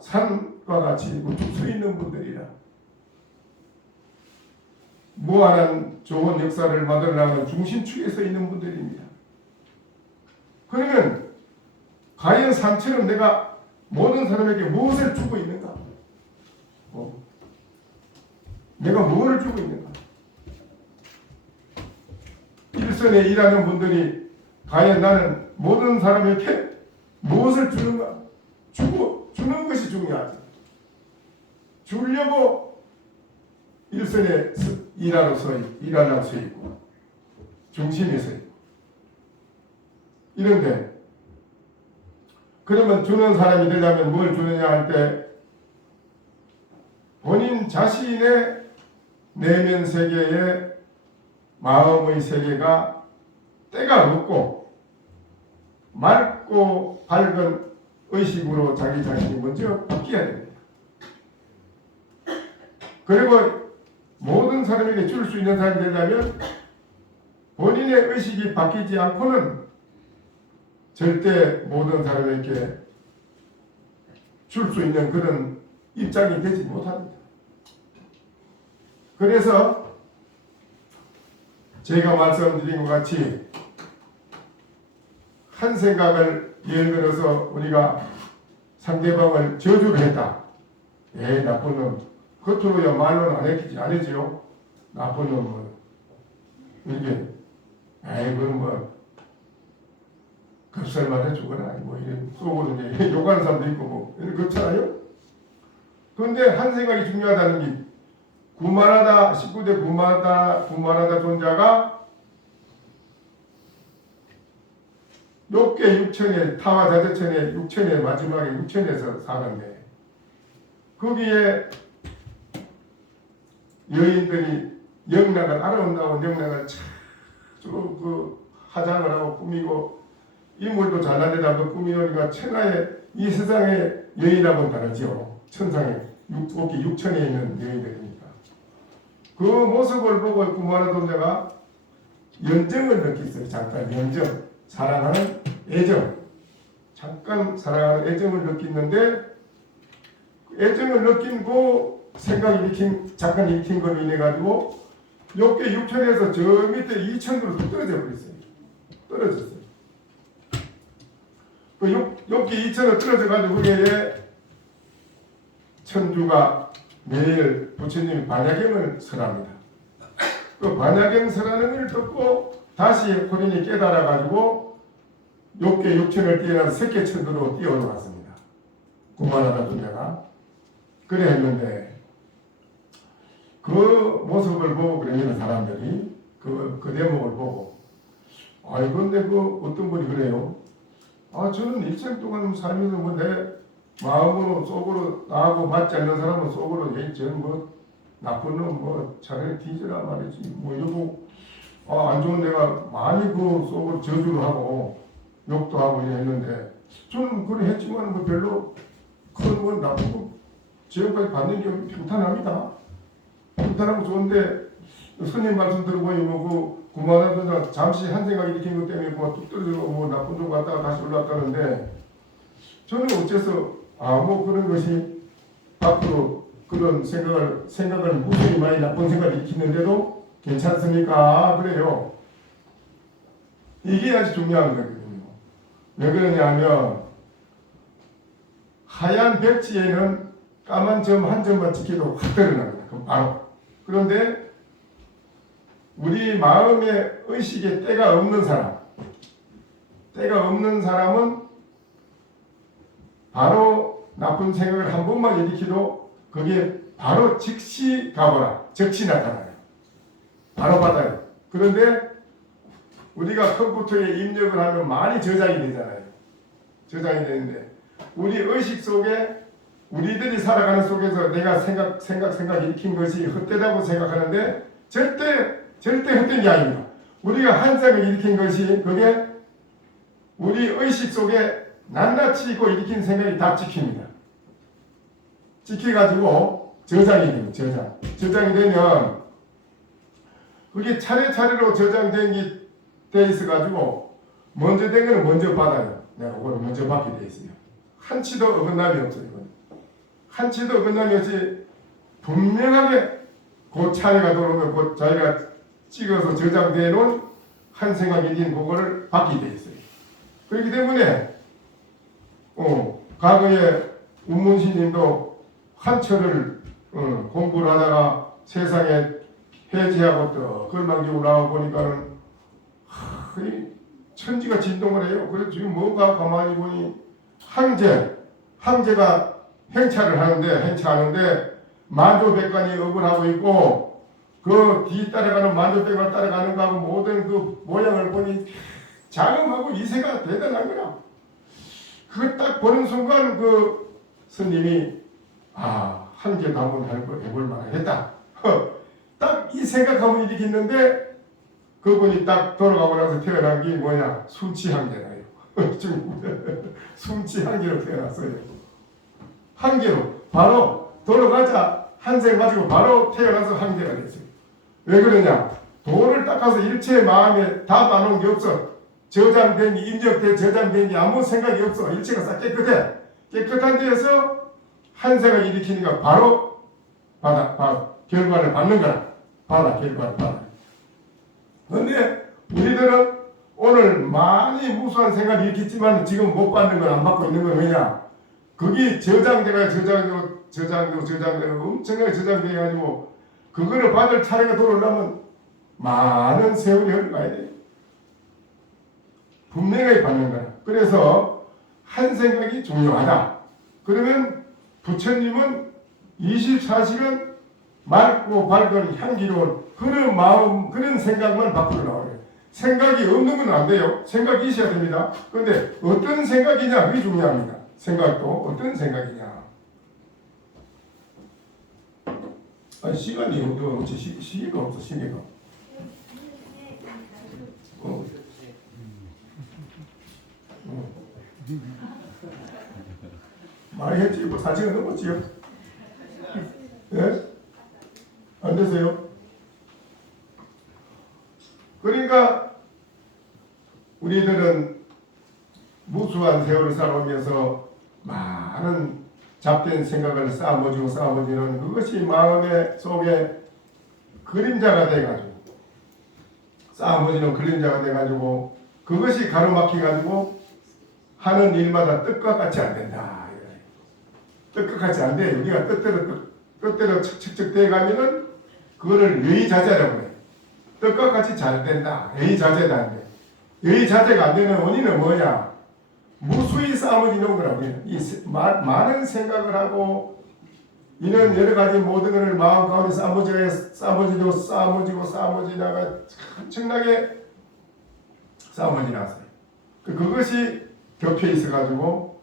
산과 같이 우뚝 서 있는 분들이라 무한한 좋은 역사를 만들어나가는 중심축에 서 있는 분들입니다. 그러면 과연 산처럼 내가 모든 사람에게 무엇을 주고 있는가? 내가 무엇을 주고 있는가? 일선에 일하는 분들이 과연 나는 모든 사람에게 무엇을 주는가? 주는 것이 중요하지. 주려고 일선에 일하러 서 있고 중심에 서 있고 이런데 그러면 주는 사람이 되려면 뭘 주느냐 할 때 본인 자신의 내면 세계에 마음의 세계가 때가 없고 맑고 밝은 의식으로 자기 자신이 먼저 바뀌어야 됩니다. 그리고 모든 사람에게 줄 수 있는 사람이 되려면 본인의 의식이 바뀌지 않고는 절대 모든 사람에게 줄 수 있는 그런 입장이 되지 못합니다. 그래서 제가 말씀드린 것 같이 한 생각을 예를 들어서 우리가 상대방을 저주를 했다. 나쁜 놈. 겉으로야 말로는 안 했지요. 나쁜 놈은 이게 그건 뭐 급살만 해주거나 뭐 이런 속으로 이제 욕하는 사람도 있고 뭐 이런 그렇잖아요. 그런데 한 생각이 중요하다는 게 구만하다 19대 구만하다 존자가 욕계 육천에 타와 자재천에 육천에 마지막에 육천에서 사는데 거기에 여인들이 영락을 아름다운 영락을 쭉 화장을 하고 꾸미고 인물도 잘난 데다가 꾸미니까 천하의 이 세상의 여인하고는 다르죠. 천상의 옥계 육천에 있는 여인들이니까 그 모습을 보고 구만하다 존자가 연정을 느꼈어요. 잠깐 연정. 사랑하는 애정, 잠깐 사랑하는 애정을 느끼는데 애정을 느낀 그 생각이 잠깐 익힌 걸로 인해 가지고 욕계 6천에서 저 밑에 2천으로 뚝 떨어져 버렸어요. 떨어졌어요. 그 욕계 2천으로 떨어져 가지고 그게 천주가 매일 부처님이 반야경을 설합니다. 그 반야경 설하는 걸 듣고 다시 본인이 깨달아 가지고 욕계 6천을 뛰어나서 색계천으로 뛰어올라왔습니다. 구만하다 존재가 그래 했는데 그 모습을 보고 그러는 사람들이 그 대목을 보고 근데 그 어떤 분이 그래요. 저는 일생 동안 살면서 뭐 내 마음으로 속으로 나하고 맞지 않는 사람은 속으로 저는 뭐 나쁜 놈 뭐 차라리 뒤져라 말이지 뭐 이러고 안 좋은 데가 많이 그 속으로 저주를 하고 욕도 하고 이랬는데 저는 그래 했지만 뭐 별로 큰 건 나쁜 거 지금까지 받는 게 평탄합니다. 평탄하고 좋은데 스님 말씀 들어보니 뭐 그 구만하던 잠시 한 생각이 일으킨 것 때문에 뚝 떨어지고 뭐 나쁜 쪽 갔다가 다시 올라왔다는데 저는 어째서 뭐 그런 것이 앞으로 그런 생각을 무수히 많이 나쁜 생각을 일으키는데도 괜찮습니까? 그래요. 이게 아주 중요한 거거든요. 왜 그러냐면 하얀 백지에는 까만 점 한 점만 찍혀도 확 드러납니다. 그럼 바로. 그런데 우리 마음의 의식에 때가 없는 사람은 바로 나쁜 생각을 한 번만 일으키도 그게 바로 즉시 가거나 즉시 나타나요. 바로 받아요. 그런데 우리가 컴퓨터에 입력을 하면 많이 저장이 되잖아요. 저장이 되는데 우리 의식 속에 우리들이 살아가는 속에서 내가 생각 일으킨 것이 헛되다고 생각하는데 절대 헛된 게 아닙니다. 우리가 한생을 일으킨 것이 그게 우리 의식 속에 낱낱이 있고 일으킨 생각이 다 찍힙니다. 찍혀가지고 저장이 됩니다. 저장이 되면 그게 차례차례로 저장된 게 돼 있어가지고 먼저 된 거는 먼저 받아요. 내가 그걸 먼저 받게 돼 있어요. 한치도 어긋남이 없어요. 한치도 어긋남이 없이 분명하게 그 차례가 들어오면 그 자기가 찍어서 저장되어 놓은 한 생각이긴 그거를 받게 돼 있어요. 그렇기 때문에 과거에 운문신님도 한철을 공부를 하다가 세상에 해제하고 또 걸망기고 나와 보니까는 천지가 진동을 해요. 그래서 지금 뭔가 가만히 보니 황제가 행차하는데 만조백관이 업을 하고 있고 그 뒤 따라가는 만조백관 따라가는 거하고 모든 그 모양을 보니 장엄하고 이세가 대단한 거야. 그걸 딱 보는 순간 그 스님이 황제도 한번 해볼 만하겠다. 딱 이 생각하고 일으켰는데 그분이 딱 돌아가고 나서 태어난 게 뭐냐? 순치황제라요. 순치황제로 태어났어요. 황제로 바로 돌아가자 한생 가지고 바로 태어나서 황제가 됐어요. 왜 그러냐? 도를 닦아서 일체의 마음에 다 나눈 게 없어. 저장된 게 입력돼 저장된 게 아무 생각이 없어. 일체가 싹 깨끗해. 깨끗한 데에서 한생을 일으키니까 바로 결과를 받는 거라. 결과를 받아. 그런데 우리들은 오늘 많이 무수한 생각을 일으켰지만 지금 못 받는 건 안 받고 있는 건 왜냐? 그게 저장되고 엄청나게 저장돼가지고 그거를 받을 차례가 돌아오려면 많은 세월이 흘러가야 돼. 분명하게 받는 거야. 그래서 한 생각이 중요하다. 그러면 부처님은 24시간 맑고 밝은 향기로운 그런 마음, 그런 생각만 밖으로 나와요. 생각이 없는 건 안 돼요. 생각이 있어야 됩니다. 그런데 어떤 생각이냐 그게 중요합니다. 생각도 어떤 생각이냐. 시간이 어째 시계가 없어. 시계가. 많이 했지. 뭐 4시간 넘었지요. 예? 안 되세요? 그러니까 우리들은 무수한 세월을 살아오면서 많은 잡된 생각을 쌓아머지는 그것이 마음의 속에 그림자가 돼가지고 쌓아머지는 그림자가 돼가지고 그것이 가로막혀가지고 하는 일마다 뜻과 같이 안 된다. 뜻과 같이 안 돼. 여기가 뜻대로 척척 돼가면은 그거를 여의자재라고 그래. 뜻과 같이 잘 된다. 여의자재다 안 돼. 여의자재가 안 되는 원인은 뭐냐? 무수히 쌓아지는 거라고. 많은 생각을 하고 이런 여러 가지 모든 것을 마음 가운데 쌓아지다가 엄청나게 쌓아지났어요. 그것이 겹쳐 있어가지고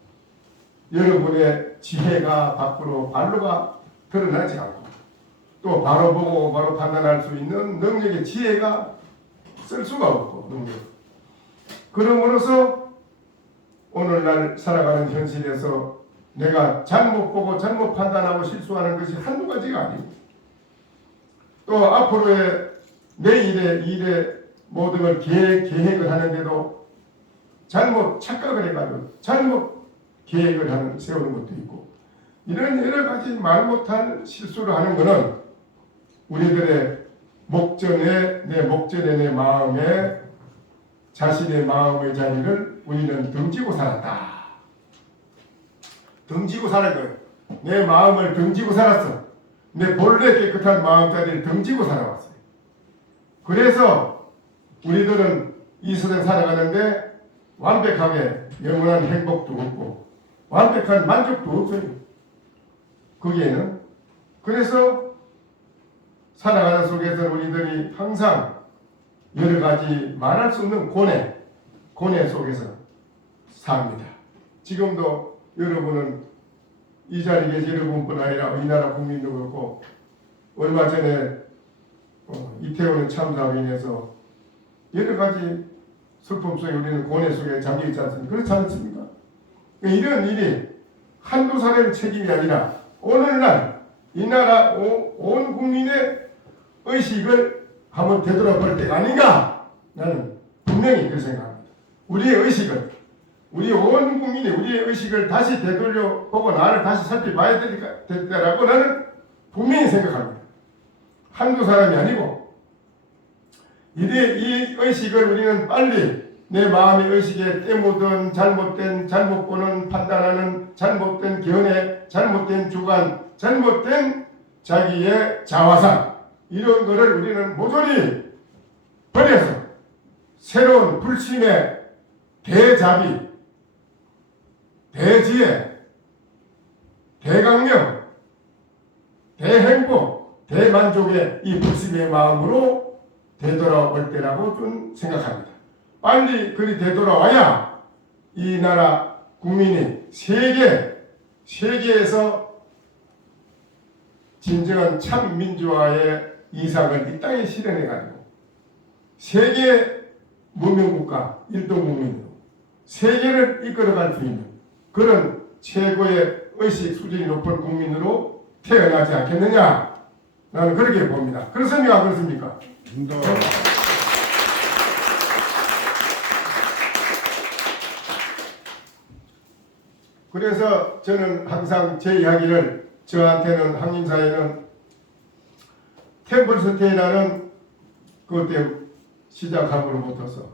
여러분의 지혜가 밖으로 발로가 드러나지 않고 또 바로 보고 바로 판단할 수 있는 능력의 지혜가 쓸 수가 없고 능력. 그러므로서 오늘날 살아가는 현실에서 내가 잘못 보고 잘못 판단하고 실수하는 것이 한두 가지가 아닙니다. 또 앞으로의 내일의 일의 모든 걸 계획을 하는데도 잘못 착각을 해가지고 잘못 계획을 세우는 것도 있고 이런 여러 가지 말 못할 실수를 하는 것은 우리들의 목전에 내 마음에 자신의 마음의 자리를 우리는 등지고 살았다. 등지고 살은 거예요. 내 마음을 등지고 살았어. 내 본래 깨끗한 마음자리를 등지고 살아왔어요. 그래서 우리들은 이 세상 살아가는데 완벽하게 영원한 행복도 없고 완벽한 만족도 없어요. 거기에는. 그래서 살아가는 속에서 우리들이 항상 여러 가지 말할 수 없는 고뇌 속에서 삽니다. 지금도 여러분은 이 자리에 계신 여러분뿐 아니라 우리나라 국민도 그렇고 얼마 전에 이태원 참사로 인해서 여러 가지 슬픔 속에 우리는 고뇌 속에 잠겨 있지 않습니까? 그렇지 않습니까? 이런 일이 한두 사람의 책임이 아니라 오늘날 이 나라 온 국민의 의식을 한번 되돌아볼 때가 아닌가? 나는 분명히 그렇게 생각합니다. 우리의 의식을, 우리 온 국민이 우리의 의식을 다시 되돌려보고 나를 다시 살펴봐야 될 때라고 나는 분명히 생각합니다. 한두 사람이 아니고 이 의식을 우리는 빨리 내 마음의 의식에 때묻은 잘못 보는 판단하는 잘못된 견해, 잘못된 주관, 잘못된 자기의 자화상 이런 거를 우리는 모조리 버려서 새로운 불신의 대자비, 대지혜, 대강명, 대행복, 대만족의 이 불신의 마음으로 되돌아올 때라고 좀 생각합니다. 빨리 그리 되돌아와야 이 나라 국민이 세계에서 진정한 참 민주화의 이상을 이 땅에 실현해가지고 세계 문명국가 1등 국민으로 세계를 이끌어갈 수 있는 그런 최고의 의식 수준이 높은 국민으로 태어나지 않겠느냐 나는 그렇게 봅니다. 그렇습니까? 그렇습니까? 그래서 저는 항상 제 이야기를 저한테는 한인사회는 템플스테이라는 그때 시작함으로부터서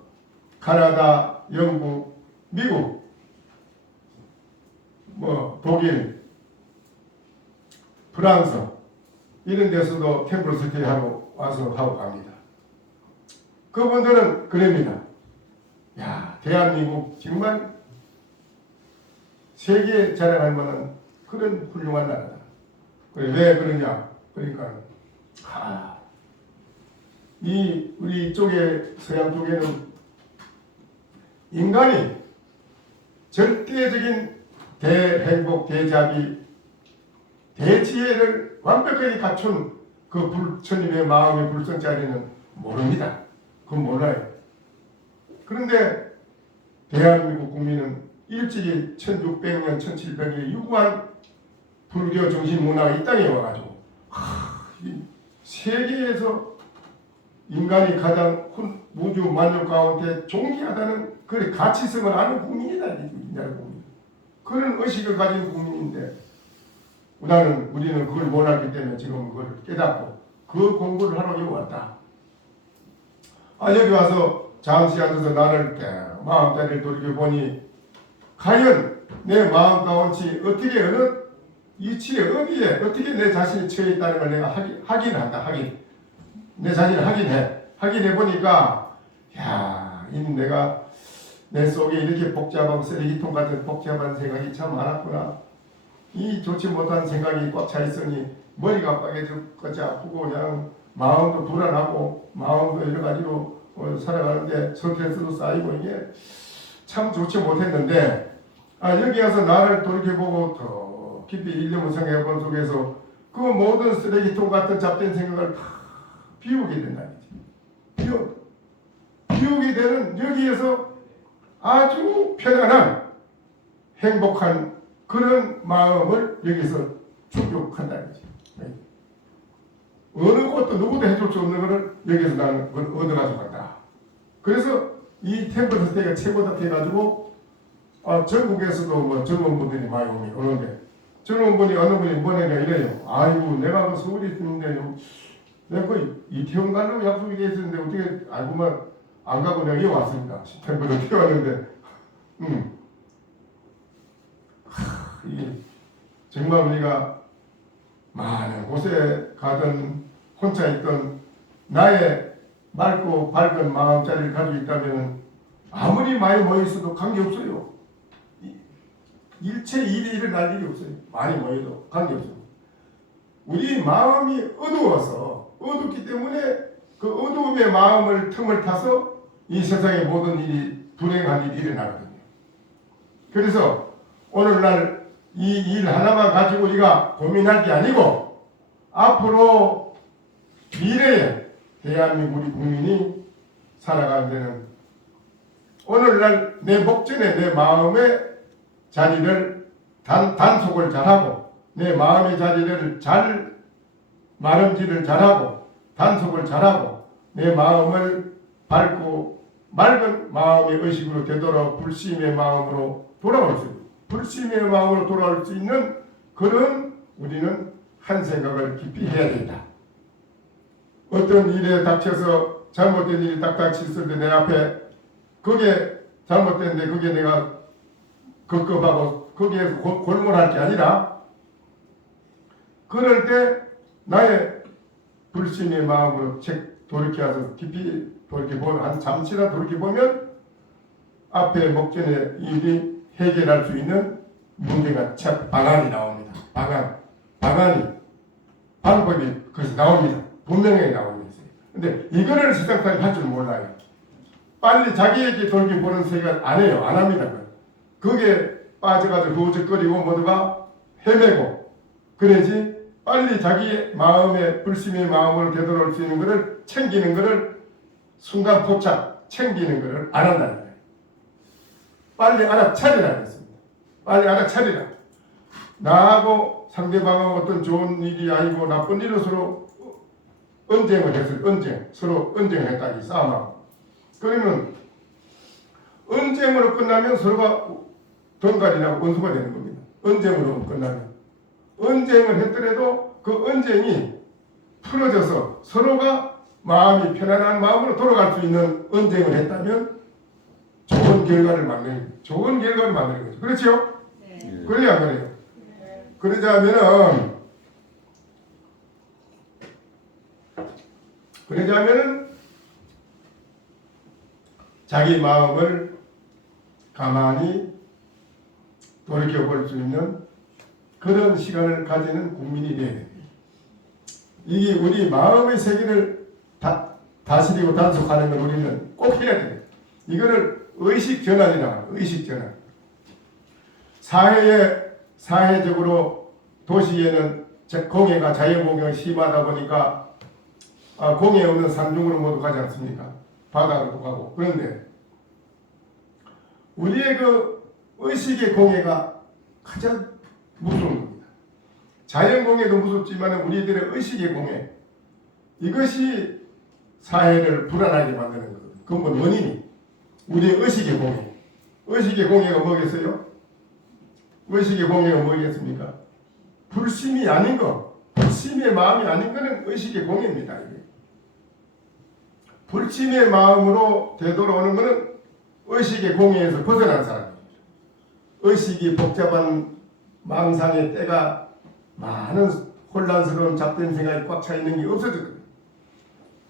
카나다, 영국, 미국, 독일, 프랑스 이런 데서도 템플스테이 하러 와서 하고 갑니다. 그분들은 그럽니다. 야, 대한민국 정말 세계 자랑할 만한 그런 훌륭한 나라다. 왜 그러냐? 그러니까 우리 쪽에 서양 쪽에는 인간이 절대적인 대행복, 대자비, 대지혜를 완벽하게 갖춘 그 부처님의 마음의 불성자리는 모릅니다. 그건 몰라요. 그런데 대한민국 국민은 일찍이 1600년, 1700년에 유구한 불교 중심 문화가 이 땅에 와가지고 이 세계에서 인간이 가장 우주 만유 가운데 존귀하다는 그 가치성을 아는 국민이다. 그런 의식을 가진 국민인데 우리는 그걸 몰랐기 때문에 지금 그걸 깨닫고 그 공부를 하러 여기 왔다. 여기 와서 잠시 앉아서 나를 마음자리를 돌이켜보니 과연 내 마음 가운데 어떻게 어느 이치에 어디에 어떻게 내 자신이 처해 있다는 걸 내가 확인한다. 내 자신을 확인해 보니까 이미 내가 내 속에 이렇게 복잡한 쓰레기통 같은 복잡한 생각이 참 많았구나. 이 좋지 못한 생각이 꽉 차 있으니 머리가 빠개졌지 아프고 그냥 마음도 불안하고 마음도 여러 가지로 살아가는데 스트레스도 쌓이고 이게 참 좋지 못했는데 여기 와서 나를 돌이켜보고 더 깊이 일념을 생각해본 속에서 그 모든 쓰레기통 같은 잡된 생각을 다 비우게 된다는 거지. 비우게 되는 여기에서 아주 편안한 행복한 그런 마음을 여기서 축복한다는 거지. 어느 것도 누구도 해줄 수 없는 것을 여기서 나는 그걸 얻어가지고 간다. 그래서 이 템플스테이가 최고다 해가지고 전국에서도 젊은 분들이 많이 오는데 젊은 분이 어느 분이 뭐냐면 이래요. 아이고 내가 그 서울에 있는데 내가 그 이태원 가려고 약속이 돼 있었는데 어떻게 알고만 안 가고 내가 여기 왔습니다. 템플스테이 왔는데 이게 정말 우리가 많은 곳에 가든 혼자 있던 나의 맑고 밝은 마음자리를 가지고 있다면 아무리 많이 모여있어도 관계없어요. 일체 일이 일어날 일이 없어요. 많이 모여도 관계없습니다. 우리 마음이 어두웠기 때문에 그 어두움의 마음을 틈을 타서 이 세상의 모든 일이 불행한 일이 일어나거든요. 그래서 오늘날 이 일 하나만 가지고 우리가 고민할 게 아니고 앞으로 미래에 대한민국 우리 국민이 살아가는 데는 오늘날 내 목전에 내 마음의 자리를 단속을 잘하고 내 마음의 자리를 잘 마름질을 잘하고 단속을 잘하고 내 마음을 밝고 맑은 마음의 의식으로 되돌아 불심의 마음으로 돌아올 수 있고 불심의 마음으로 돌아올 수 있는 그런 우리는 한 생각을 깊이 해야 된다. 어떤 일에 닥쳐서 잘못된 일이 딱 닥쳤을 때 내 앞에 그게 잘못된데 그게 내가 급급하고 거기에서 골몰할 게 아니라 그럴 때 나의 불신의 마음으로 돌이켜서 깊이 돌이켜보면 한 잠시라도 돌이켜보면 앞에 목전에 일이 해결할 수 있는 문제가 방안이 나옵니다. 방법이 그래서 나옵니다. 분명히 나옵니다. 근데 이거를 세상 사람이 할 줄 몰라요. 빨리 자기에게 돌이켜보는 생각 안 해요. 안 합니다. 그게 빠져가지고 후적거리고 모두가 헤매고 그래야지 빨리 자기의 마음의 불심의 마음으로 되돌아올 수 있는 것을 챙기는 것을 순간 포착 챙기는 것을 안 한다는 거예요. 빨리 알아차리라 했습니다. 빨리 알아차리라. 나하고 상대방하고 어떤 좋은 일이 아니고 나쁜 일로 서로 언쟁을 했어요. 서로 언쟁을 했다. 이 싸움하고. 그러면 언쟁으로 끝나면 서로가 덩갈이나고 원수가 되는 겁니다. 언쟁으로 끝나면. 언쟁을 했더라도 그 언쟁이 풀어져서 서로가 마음이 편안한 마음으로 돌아갈 수 있는 언쟁을 했다면 좋은 결과를 만드는 거죠. 그렇죠? 네. 그래야 그래요. 네. 그러자면은 자기 마음을 가만히 돌이켜볼 수 있는 그런 시간을 가지는 국민이 되어야 됩니다. 이게 우리 마음의 세계를 다스리고 단속하는 걸 우리는 꼭 해야 돼요. 이거를 의식전환이라 의식전환. 사회적으로 도시에는 공해가 자연공해가 심하다 보니까 공해 없는 산중으로 모두 가지 않습니까? 바다로 가고. 그런데 우리의 그 의식의 공해가 가장 무서운 겁니다. 자연공해도 무섭지만 우리들의 의식의 공해, 이것이 사회를 불안하게 만드는 거예요. 근본 원인이 우리의 의식의 공해. 의식의 공해가 뭐겠어요? 의식의 공해가 뭐겠습니까? 불심이 아닌 거, 불심의 마음이 아닌 거는 의식의 공해입니다. 이게. 불심의 마음으로 되돌아오는 것은 의식의 공해에서 벗어난 사람입니다. 의식이 복잡한 망상의 때가 많은 혼란스러운 잡된 생각이 꽉 차 있는 게 없어졌거든요.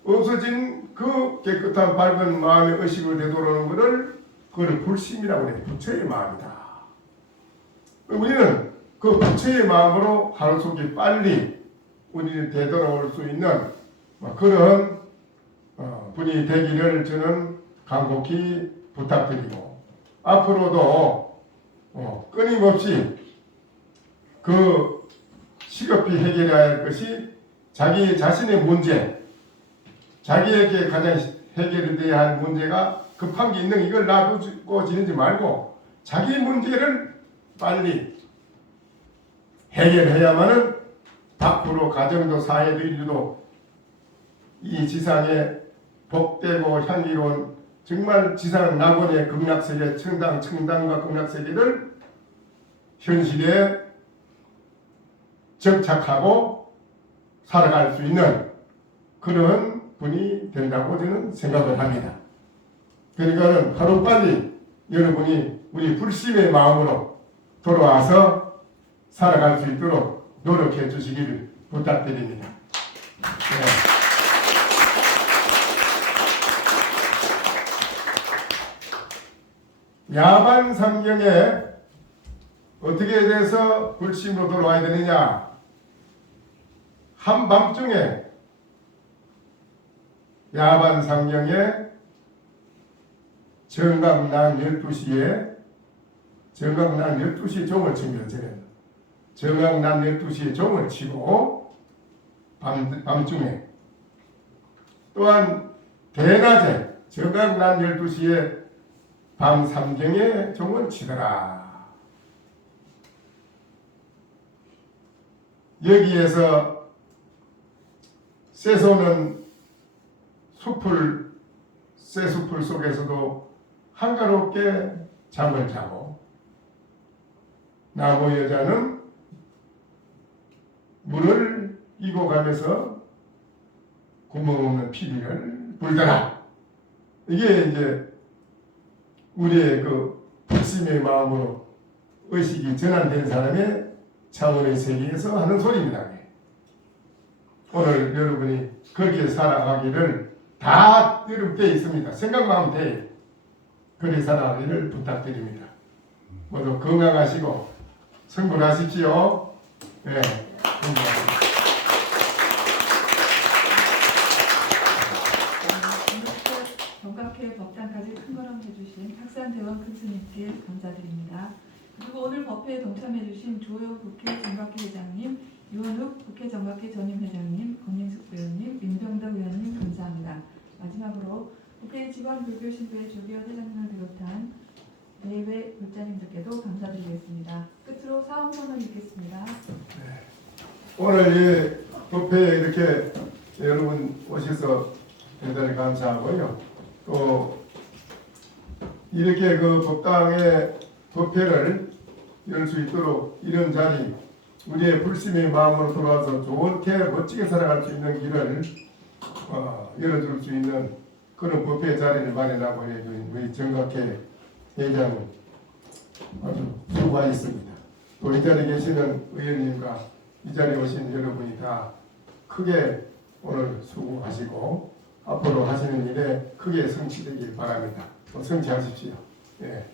없어진 그 깨끗한 밝은 마음의 의식으로 되돌아오는 그걸 불심이라고 해요. 부처의 마음이다. 우리는 그 부처의 마음으로 하루속히 빨리 우리를 되돌아올 수 있는 그런 분이 되기를 저는 간곡히 부탁드리고 앞으로도 끊임없이 그 시급히 해결해야 할 것이 자기 자신의 문제, 자기에게 가장 해결돼야 할 문제가 급한 게 있는 이걸 놔두고 지내지 말고 자기 문제를 빨리 해결해야만은 밖으로 가정도 사회도 인류도 이 지상에 복되고 향기로운 정말 지상 낙원의 극락세계 청당과 극락세계를 현실에 정착하고 살아갈 수 있는 그런 분이 된다고 저는 생각을 합니다. 그러니까는 하루빨리 여러분이 우리 불심의 마음으로 돌아와서 살아갈 수 있도록 노력해 주시기를 부탁드립니다. 네. 야반 삼경에 어떻게 돼서 불심으로 돌아와야 되느냐? 한밤중에 야반 상경에 정각난 12시에 정각난 12시에 종을 칩니다. 저는 정각난 12시에 종을 치고 밤중에 또한 대낮에 정각난 12시에 밤 3경에 종을 치더라. 여기에서 쇠소는 쇠숲을 속에서도 한가롭게 잠을 자고 나무 여자는 물을 이고 가면서 구멍 없는 피리를 불더라. 이게 이제 우리의 그 불심의 마음으로 의식이 전환된 사람의 차원의 세계에서 하는 소리입니다. 오늘 여러분이 그렇게 살아가기를 다 여러분 돼 있습니다. 생각만 하면 돼. 그렇게 살아가기를 부탁드립니다. 모두 건강하시고 성불하십시오. 네, 건강하십시오. 정각회 법당까지 큰 걸음 해주신 탁산대원 큰 스님께 감사드립니다. 그리고 오늘 법회에 동참해주신 조효 국회 정각회 회장님, 유원욱 국회 정각회 전임회장님, 권민숙 의원님, 민병덕 의원님 감사합니다. 마지막으로 국회 지방불교신도회 조기현 회장님을 비롯한 대외 불자님들께도 감사드리겠습니다. 끝으로 사원선을 읽겠습니다. 오늘 이 법회에 이렇게 여러분 오셔서 대단히 감사하고요. 또 이렇게 그 법당의 법회를 열 수 있도록 이런 자리, 우리의 불심의 마음으로 돌아와서 좋게 멋지게 살아갈 수 있는 길을 열어줄 수 있는 그런 법회 자리를 마련하고 해준 우리 정각회 회장은 아주 수고하셨습니다. 또 이 자리에 계시는 의원님과 이 자리에 오신 여러분이 다 크게 오늘 수고하시고 앞으로 하시는 일에 크게 성취되길 바랍니다. 또 성취하십시오. 예.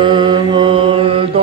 중생을 다